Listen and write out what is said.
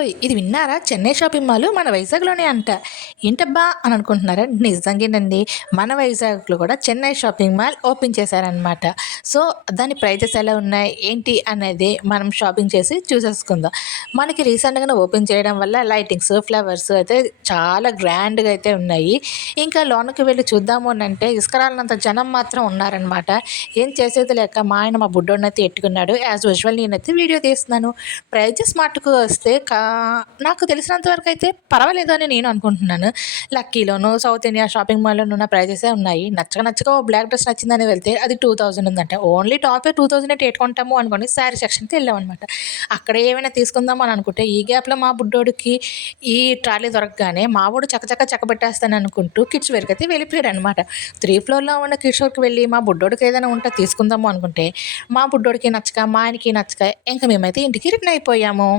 బాబోయ్! ఇది విన్నారా? చెన్నై షాపింగ్ మాల్ మన వైజాగ్‌లోనే అంట. ఏంటబ్బా! అని అనుకుంటున్నారా? నిజంగేనండి. మన వైజాగ్‌లో కూడా చెన్నై షాపింగ్ మాల్ ఓపెన్ చేశారనమాట. సో, దాని ప్రైజెస్ ఎలా ఉన్నాయి? ఏంటి? అనేది మనం షాపింగ్ చేసి చూసేసుకుందాం. మనకి రీసెంట్‌గానే ఓపెన్ చేయడం వల్ల లైటింగ్స్, ఫ్లవర్స్ అయితే చాలా గ్రాండ్‌గా అయితే ఉన్నాయి. ఇంకా లోనకి వెళ్లి చూద్దాము అనంటే ఇసుకరాలినంత జనం మాత్రం ఉన్నారనమాట. ఏం చేసేది లేక మా ఆయన మా బుడ్డోడినైతే ఎత్తుకున్నాడు. యాజ్ యూజువల్ నేనైతే వీడియో తీస్తున్నాను. ప్రైజెస్ మట్టుకు వస్తే నాకు తెలిసినంత వరకైతే పర్వాలేదు అని నేను అనుకుంటున్నాను. లక్కీలోను, సౌత్ ఇండియా షాపింగ్ మాల్‌లోను ఉన్న ప్రైజెసే ఉన్నాయి. నచ్చక ఓ బ్లాక్ డ్రెస్ నచ్చిందని వెళ్తే అది 2000 ఉందంట. ఓన్లీ టాపే 2000 అంటే ఎట్టుకుంటాము అనుకోని శారీ సెక్షన్‌కి వెళ్ళామనమాట. అక్కడ ఏమైనా తీసుకుందాం అని అనుకుంటే ఈ గ్యాప్‌లో మా బుడ్డోడికి ఈ ట్రాలీ దొరకగానే మావోడు చకచకా చక్కబెట్టేస్తాననుకుంటూ కిడ్స్ వేర్‌కైతే వెళ్ళిపోయాడనమాట. 3 ఫ్లోర్‌లో ఉన్న కిడ్స్ వేర్‌కి వెళ్ళి మా బుడ్డోడికి ఏదైనా ఉంటే తీసుకుందాము అనుకుంటే మా బుడ్డోడికి నచ్చక, మా ఆయనకి నచ్చక ఇంక మేమైతే ఇంటికి రిటర్న్ అయిపోయాము.